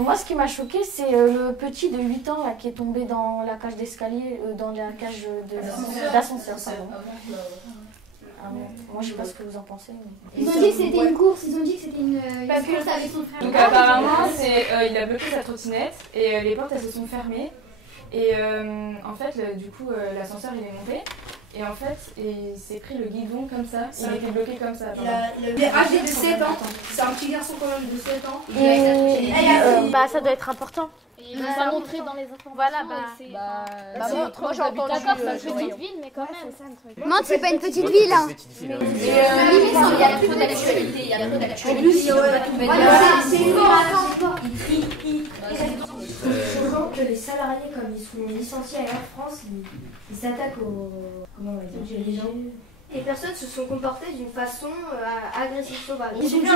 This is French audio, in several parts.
Moi, ce qui m'a choqué, c'est le petit de 8 ans là, qui est tombé dans la cage d'escalier, dans la cage d'ascenseur. Ah bon. Moi, je sais pas ce que vous en pensez. Mais... Ils ont dit que c'était une course, ils ont dit que c'était une course avec son frère. Donc apparemment, il a bloqué sa trottinette et les portes elles se sont fermées. Et en fait, du coup, l'ascenseur il est monté. Et en fait, il s'est pris le guidon comme ça. Il était bloqué comme ça. Il est âgé de 7 ans. C'est un petit garçon quand même de 7 ans. Et ça doit être important. Ils n'ont pas montré dans les informations. Voilà, moi j'ai entendu. D'accord, c'est une petite ville, mais quand même. Montre, c'est pas une petite ville. Hein. Il y a trop d'actualité. Il y a trop d'actualité. C'est une Souvent que les salariés, comme ils sont licenciés à Air France, ils s'attaquent aux gens. Les personnes se sont comportées d'une façon agressive, sauvage. Ils ont été.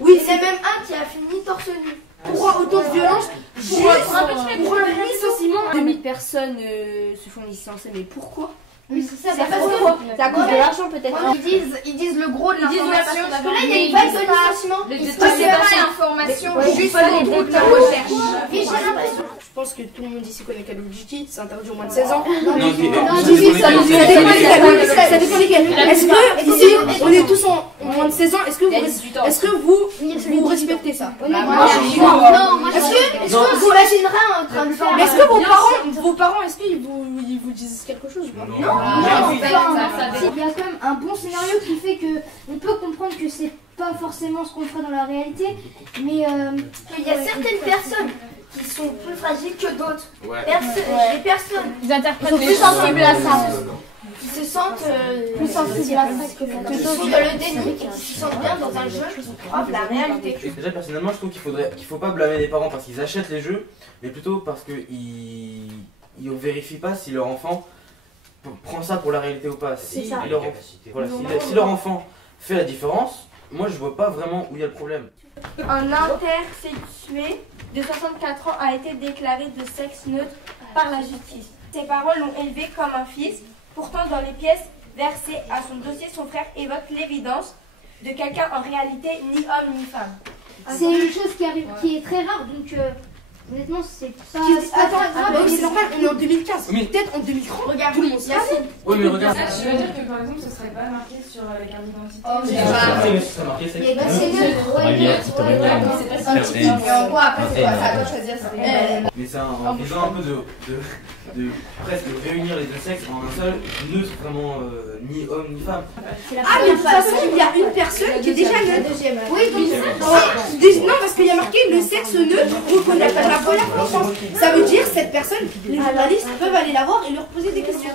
Oui, c'est même un qui a fini torse nu. Pourquoi autant de violence? Pour un licenciement. 2000 personnes se font licencier, mais pourquoi? Oui, c'est ça. C'est parce que C'est à cause de l'argent peut-être. ils disent le gros de l'information. Parce que là, il y a une vague de licenciement. C'est pas l'information, juste le gros de la recherche. Et j'ai l'impression. Je pense que tout le monde ici connaît Call of Duty, c'est interdit au moins de 16 ans. Non, Ça dépend lesquels. Est-ce que ici, on est tous en moins de 16 ans, est-ce que vous respectez ça? Est-ce que vous imaginerez en train de faire. est-ce que vos parents, est-ce qu'ils vous disent quelque chose ou pas? Il y a quand même un bon scénario qui fait que on peut comprendre que c'est pas forcément ce qu'on ferait dans la réalité, mais Il y a certaines personnes qui sont plus fragiles que d'autres. Les personnes Ils interprètent plus sensibles à ça. qui se sentent Plus sensibles à ça que sous le déni, qui se sentent bien dans un jeu qui prouve la réalité. Déjà personnellement je trouve qu'il faut pas blâmer les parents parce qu'ils achètent les jeux, mais plutôt parce qu'ils ne vérifient pas si leur enfant prend ça pour la réalité ou pas. Si leur enfant fait la différence, moi je vois pas vraiment où il y a le problème. Un intersexué de 64 ans a été déclaré de sexe neutre par la justice. Ses parents l'ont élevé comme un fils. Pourtant, dans les pièces versées à son dossier, son frère évoque l'évidence de quelqu'un en réalité ni homme ni femme. c'est une chose qui est très rare, donc honnêtement c'est pas Attends, c'est normal, on est en 2015. Oui. Peut-être en 2030, Regarde, tout le monde sera. Oui mais regarde. Je veux dire que par exemple, ce serait pas marqué sur la carte d'identité. Ça marquait, c'est- Mais c'est en faisant un peu de presque réunir les deux sexes en un seul, neutre vraiment ni homme ni femme. Ah mais de toute façon il y a une personne qui est déjà neutre. Oui, donc Non parce qu'il y a marqué le sexe neutre reconnaît pas la première enfance. Ça veut dire cette personne, les journalistes peuvent aller la voir et leur poser des questions.